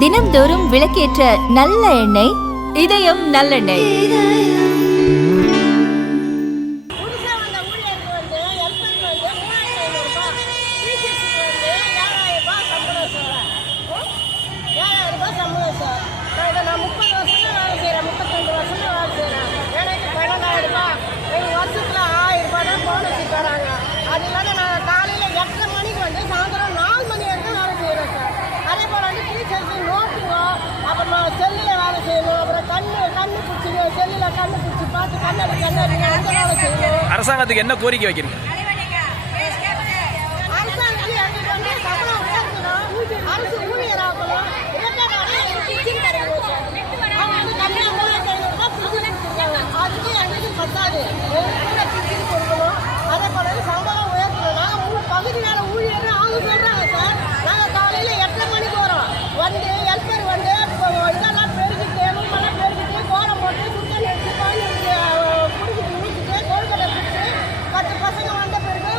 தினம்தோறும் விளக்கேற்ற நல்ல எண்ணெய் இதயம் நல்லெண்ணெய். அரசாங்கத்துக்கு என்ன கோரிக்கை வைக்கிறீங்க? அதே போல சம்பளம் உயர்த்தணும். பகுதி நேர ஊழியர் அவங்க சொல்றாங்க சார், நாங்கள் காலையில் 8 மணிக்கு வரோம், வந்து ஹெல்ப்பர் வந்து இதெல்லாம் பெருக்கிட்டு மும்பெல்லாம் பெருக்கிட்டு கோலம் போட்டு சுத்தம் எடுத்து குழந்தைங்களுக்கு குடிக்கிட்டு ஊற்றிட்டு கொழுக்கட்டை கொடுத்து 10 பசங்க வந்த பிறகு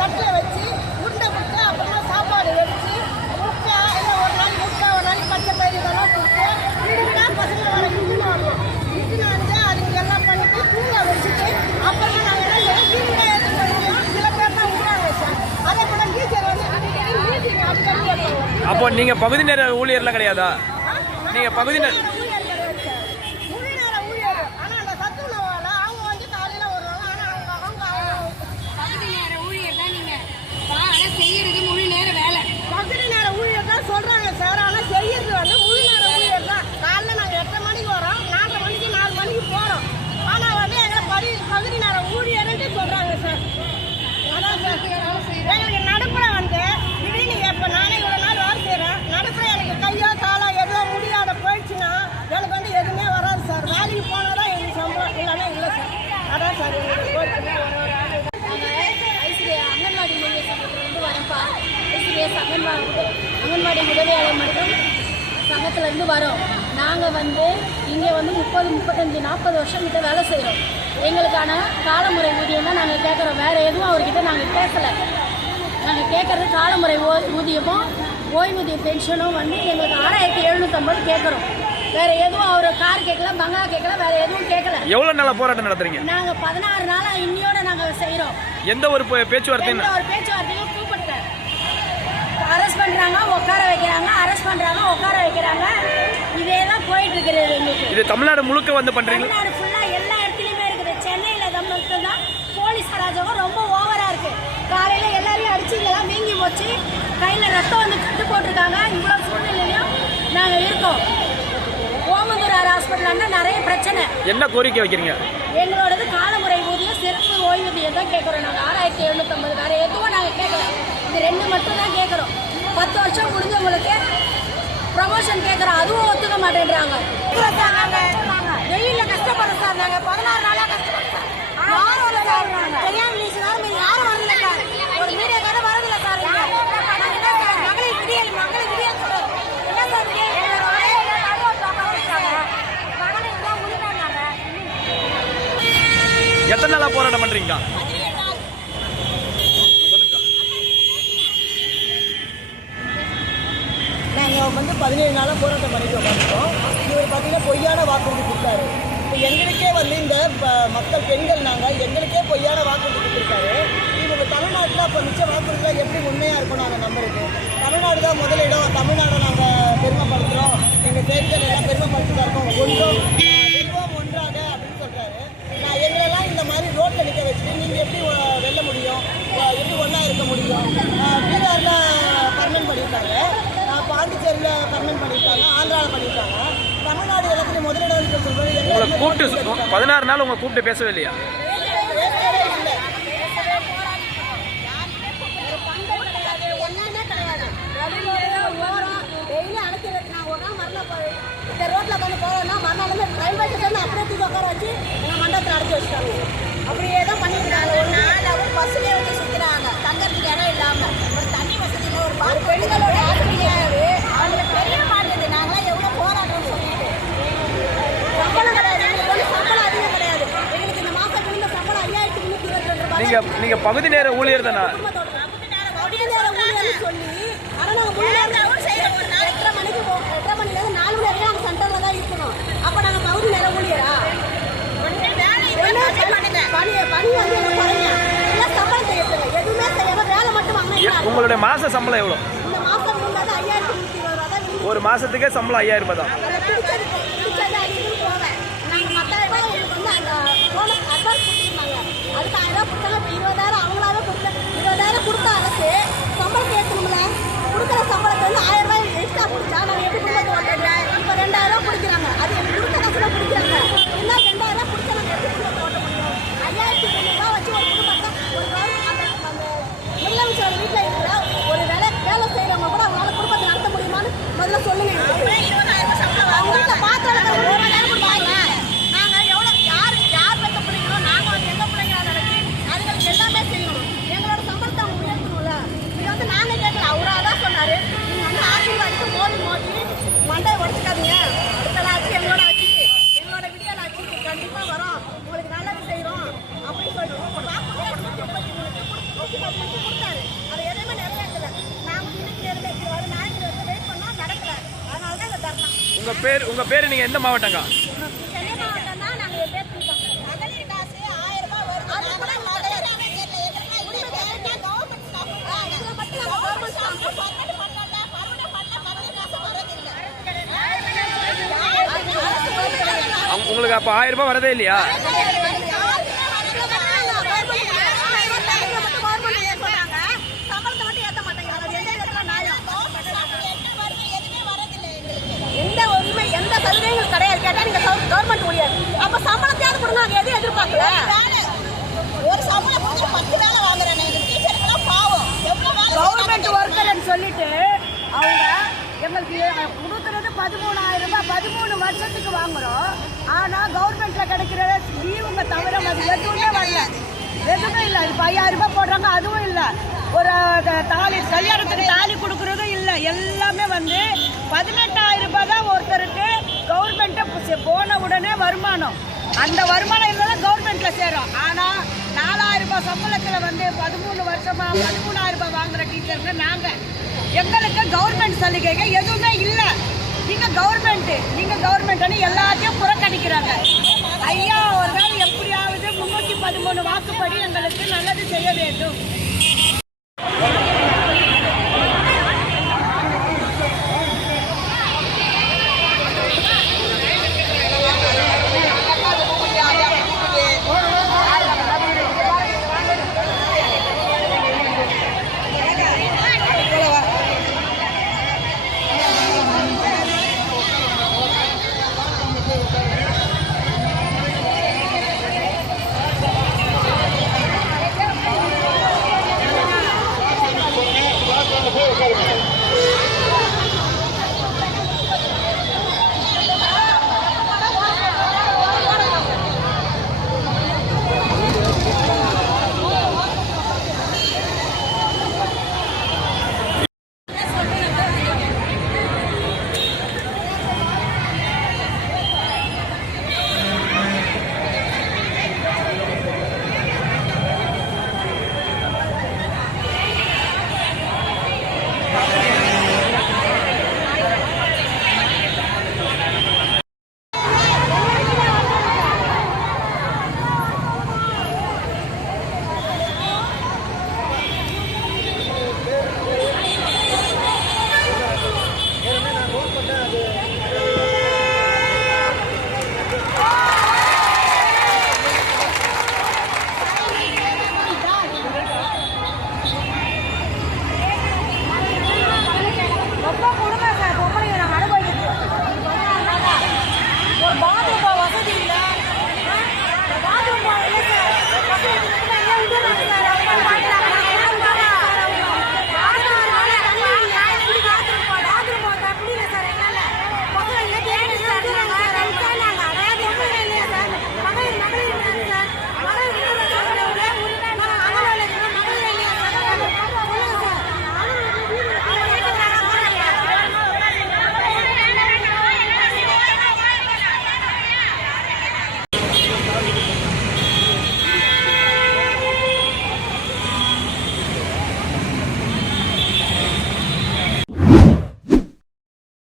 தட்டில் வச்சு உருண்டை கொடுத்து அப்புறமா சாப்பாடு வச்சு முட்டை இல்லை ஒரு நாளைக்கு முட்டை ஒரு நாளைக்கு பச்சை பயிர் இதெல்லாம் கொடுத்து வீடுனா பசங்க வர இட்டுன்னு வரணும். இட்டுன்னு வந்து அதுக்கு எல்லாம் பண்ணிட்டு தூங்க வச்சுட்டு அப்புறமா நாங்கள் எல்லாம் வீடுனா எடுத்து பண்ணிக்கலாம். சில பேர் தான் விடுறாங்க சார். அதே போல் டீச்சர் வந்து மீட்டிங் அதுக்கு அப்போ நீங்கள் பகுதி நேர ஊழியர்லாம் கிடையாதா? நீங்கள் பகுதி நேர சொல்றாங்க சார். ஆனால் செய்யறது வந்து முழு நேர ஊழியர் தான். காலைல நாங்கள் 8 மணிக்கு வரோம், 4 மணிக்கு 4 மணிக்கு போகிறோம். ஆனால் வந்து எங்களை பகுதி நேர ஊழியர்ன்ட்டு சொல்றாங்க சார். அதான் சார் எங்களுக்கு நடுப்புற வந்து திடீர்னு இப்போ நானே இவ்வளோ நாள் வேலை செய்கிறேன். நடுப்புற எனக்கு கையோ காலோ எதுவோ முடியாத போயிடுச்சுன்னா எனக்கு வந்து எதுவுமே வராது சார். வேலைக்கு போனால் தான் எங்களுக்கு சம்பளம், இல்லைன்னா இல்லை சார். அதான் சார் எங்களுக்கு அங்கன்வாடி மைய சங்கத்திலேருந்து வரேன்ப்பா. ஐசிடிஎஸ் அங்கன்வாடி உதவியாளர் மற்றும் சங்கத்திலேருந்து வரோம். நாங்கள் வந்து இங்கே வந்து 30, 35, 40 வருஷம் கிட்ட வேலை செய்கிறோம். எங்களுக்கான காலமுறை ஊதியம் தான் நாங்கள் கேட்குறோம். வேறு எதுவும் அவர்கிட்ட நாங்கள் கேட்கலை. நாங்கள் கேட்குறது காலமுறை ஊதியமும் ஓய்வூதிய பென்ஷனும் வந்து எங்களுக்கு 6750 கேட்குறோம். வேறு எதுவும் அவர் கார் கேட்கல, பங்களா கேட்கல, வேறு எதுவும் கேட்கல. எவ்வளோ நாளாக போராட்டம் நடத்துறீங்க? நாங்கள் 16 நாளாக இன்னையோட நாங்கள் செய்கிறோம். எந்த ஒரு பேச்சுவார்த்தையும் கூப்பிட்டு அரெஸ்ட் பண்ணுறாங்க, உட்கார வைக்கிறாங்க, அரெஸ்ட் பண்ணுறாங்க, உட்கார வைக்கிறாங்க. இதே தான் போயிட்டு இருக்கிறது எங்களுக்கு. இது தமிழ்நாடு முழுக்க வந்து பண்ணுறீங்க? தமிழ்நாடு ஃபுல்லாக எல்லா இடத்துலையுமே இருக்குது. சென்னையில் மட்டும் தான் போலீஸ் அராஜகம் ரொம்ப ஓவராக இருக்குது. காலையில் எல்லாரையும் அடிச்சு இதெல்லாம் வீங்கி போச்சு. கையில் ரத்தம் வந்து கட்டு போட்டிருக்காங்க. இவ்வளோ சூழ்நிலையிலையும் நாங்கள் இருக்கோம். ஓமந்தூரார் ஹாஸ்பிட்டலான்னா நிறைய பிரச்சனை. என்ன கோரிக்கை வைக்கிறீங்க? எங்களோடது காலமுறை ஊதியம், சிறப்பு ஓய்வூதியம் தான் கேட்குறோம். நாங்கள் 6750 வேறு எதுவும் நாங்கள் கேட்கல. இது 2 மட்டும் தான் கேட்குறோம். 10 வருஷம் முடிஞ்சவங்களுக்கு ப்ரமோஷன் கேட்குறோம், அதுவும் ஒத்துக்க மாட்டேன்றாங்க. வெயிலில் கஷ்டப்படுறோம் சார். நாங்கள் 16 நாளாக கஷ்டப்படுறோம் சார். யாரும் வரல சார். தெரியாமல் நீச்சு நேரம் யாரும் வரல சார். ஒரு மீடியாக்கார வரதில்லை சார். என்ன சார் மகளிர் விடியல் சொல்லுவோம். என்ன சார் எத்தனை நாளாக போராட்டம் பண்ணுறீங்க? நாங்கள் வந்து 17 நாளாக போராட்டம் பண்ணிட்டு உட்காந்துட்டோம். இவர் பார்த்தீங்கன்னா பொய்யான வாக்குறுதி கொடுத்தாரு. இப்போ எங்களுக்கே வந்து இந்த மக்கள் பெண்கள் நாங்கள் எங்களுக்கே பொய்யான வாக்குறுதி கொடுத்துருக்காரு. இவங்க தமிழ்நாட்டில் அப்போ மிச்ச வாக்குறுதிலாம் எப்படி உண்மையாக இருக்கும் நாங்கள் நம்புறது? தமிழ்நாடு தான் முதலிடம், தமிழ்நாடை நாங்கள் பெருமைப்படுத்துகிறோம், எங்கள் செய்திகள் எல்லாம் பெருமைப்படுத்திதான் இருக்கோம், ஒன்றாக அப்படின்னு சொல்கிறாரு. நான் எங்களெல்லாம் இந்த மாதிரி ரோட்டில் நிற்க வச்சுட்டு நீங்கள் எப்படி வெல்ல முடியும், எப்படி ஒன்றா இருக்க முடியும்? பீகாரில் பர்மனன்ட் பண்ணியிருக்காங்க, பாண்டிச்சேரியில் பர்மனன்ட் பண்ணியிருக்காங்க, ஆந்திராவில் பண்ணியிருக்காங்க. தமிழ்நாடு எல்லாத்துலையும் முதலிடம் சொல்கிறது. உங்களை கூப்பிட்டு 16 நாள் உங்களை கூப்பிட்டு பேசவே இல்லையா? இந்த ரோட்டில் கொண்டு போகிறோம்னா மறுநாள் ரயில்வே ஸ்டேஷன் அப்படியே தூக்கி உட்கார வச்சு எங்கள் மண்டபத்தில் அடைச்சி வச்சுட்டாங்க. அப்படியே தான் பண்ணியிருக்காங்க. ஒரு 4 அவர் பஸ்ஸுலேயே வச்சு சுற்றுறாங்க. தங்கறதுக்கு இடம் இல்லாமல் ஒரு தண்ணி வசதி ஒரு பெண்களோட ஆசிரியாரு அவங்களுக்கு தெரிய மாட்டேது. நாங்களாம் எவ்வளோ போராட்டம்னு சொல்லிட்டு சம்பளம் கிடையாது. எங்களுக்கு சம்பளம் அதிகம் கிடையாது. எங்களுக்கு இந்த மாதம் சம்பளம் 5322 ரூபாய். நீங்கள் பகுதி நேர ஊழியர் தானே? பகுதி நேர ஊழியர் செய்யறேன்னு சொல்லி ஆனா நாங்க முழு நேரம் செய்யறோம். ஒரு நாள் 8:30 மணிக்கு 8:30 மணில இருந்து 4 மணி வரைக்கும் நாங்க சென்டர்ல தான் இருக்கணும். அப்ப நாங்க பகுதி நேர ஊழியரா? பணி வந்து என்ன குறைங்க எல்லாம் சம்பளம் செய்யறதுங்க, எதுவுமே செய்யாம வேலை மட்டும் வாங்கினா. உங்களுடைய மாச சம்பளம் எவ்வளோ? இந்த மாசம் முன்னாடி 5,120 ரூபா தான் விழுந்து. ஒரு மாசத்துக்கே சம்பளம் 5000 ரூபாய் தான். பிடிச்சது அடிக்கடி போவேன். நாங்க 10,000 ரூபாய் எங்களுக்கு வந்து அந்த போனஸ் அட்வான்ஸ் கொடுத்துருந்தாங்க. அதுக்கு 1000 ரூபாய் கொடுத்தாங்க. இப்போ 20,000 அவங்களாவே கொடுத்தாங்க. 20,000 கொடுத்த அரசு சம்பளத்தை ஏற்றணும்ல. கொடுக்குற சம்பளத்தை வந்து 1000 ரூபாய் எக்ஸ்ட்ரா கொடுத்தா நாங்கள் எப்படி குடும்பத்தை ஓட்டுறோம்? இப்போ 2000 ரூபாய் பிடிக்கிறாங்க. அது எங்களுக்கு கொடுத்த காசுல பிடிக்கிறாங்க. என்ன 2000 ரூபாய் பிடிச்சா நாங்கள் எப்படி குடும்பத்தை ஓட்ட முடியும்? 5,300 ரூபாய் வச்சு ஒரு குடும்பத்தை ஒரு அந்த முதலமைச்சர் வீட்டில் இருக்கிற ஒரு வேலை செய்கிறவங்க கூட அவங்களால குடும்பத்தை நடத்த முடியுமான்னு முதல்ல சொல்லுங்க. அவங்க வீட்டில் பாத்திரம் கொடுப்பாங்க. நாங்கள் எவ்வளோ யார் பெற்ற பிள்ளைங்களோ நாங்கள் வந்து எங்கள் பிள்ளைங்களா நினைச்சி அதுங்களுக்கு எல்லாமே செய்யணும். எங்களோட சம்பளத்தை அவங்க உயர்த்தணும்ல. இது வந்து நாங்கள் கேட்கல, அவராக தான் சொன்னார். நீங்கள் வந்து ஆசீர்வாதிக்கு மோடி மண்டையை உடச்சிக்காதீங்க. அடுத்த ஆட்சி எங்களோட ஆட்சி, எங்களோட விடியல் ஆட்சி கண்டிப்பாக வரோம், உங்களுக்கு நல்லது செய்கிறோம் அப்படின்னு சொல்லிட்டு கொடுத்தாரு. அதை எதுவுமே நிறைவேற்றல. நாங்கள் இன்னைக்கு நிறைவேற்றுவாரு, நாளைக்கு வெயிட் பண்ணோம், நடக்கல. அதனால தான் இந்த தர்ணம். உங்க பேர் நீங்க எந்த மாவட்டங்க? சென்னை மாவட்டம் தான். நாங்கள் எதிர்த்துருக்கோம். மகளிர் காசு 1000 ரூபாய் வருது. அது கூட உங்களுக்கு அப்போ 1000 ரூபாய் வரதே இல்லையா? எந்த உரிமை எந்த சலுகைகள் கிடையாது. கேட்டா நீங்க கவர்மெண்ட் ஊழியர், அப்ப சம்பளத்தையாவது கொடுங்க. நாங்க எதுவும் எதிர்பார்க்கல. ஒரு சம்பளம் கொடுத்து 10 வேலை வாங்குறேன். டீச்சருக்குலாம் பாவம் கவர்மெண்ட் ஒர்க்கர்னு சொல்லிட்டு அவங்க எங்களுக்கு கொடுக்கறது 13,000 ரூபாய் 13 வருஷத்துக்கு வாங்குறோம். ஆனா கவர்மெண்ட்ல கிடைக்கிற லீவுங்க தவிர அது எதுவுமே வரல, எதுவுமே இல்லை. இப்போ 5,000 ரூபாய் போடுறாங்க, அதுவும் இல்லை. ஒரு தாலி கல்யாணத்துக்கு தாலி கொடுக்கறதும் இல்லை. எல்லாமே வந்து 18,000 ரூபாய் தான் ஒருத்தருக்கு கவர்மெண்ட்டை போன உடனே வருமானம். அந்த வருமானம் இருந்தாலும் கவர்மெண்ட்ல சேரும். ஆனா 4,000 ரூபாய் சம்பளத்துல வந்து 13 வருஷமா 13,000 ரூபாய் வாங்குற டீச்சருங்க நாங்க. எங்களுக்கு கவர்மெண்ட் சலுகைகள் எதுவுமே இல்லை. நீங்க கவர்மெண்ட் எல்லாத்தையும் புறக்கணிக்கிறாங்க. ஐயா ஒரு நாள் எப்படியாவது 313 வாக்குப்படி எங்களுக்கு நல்லது செய்ய வேண்டும். Hey,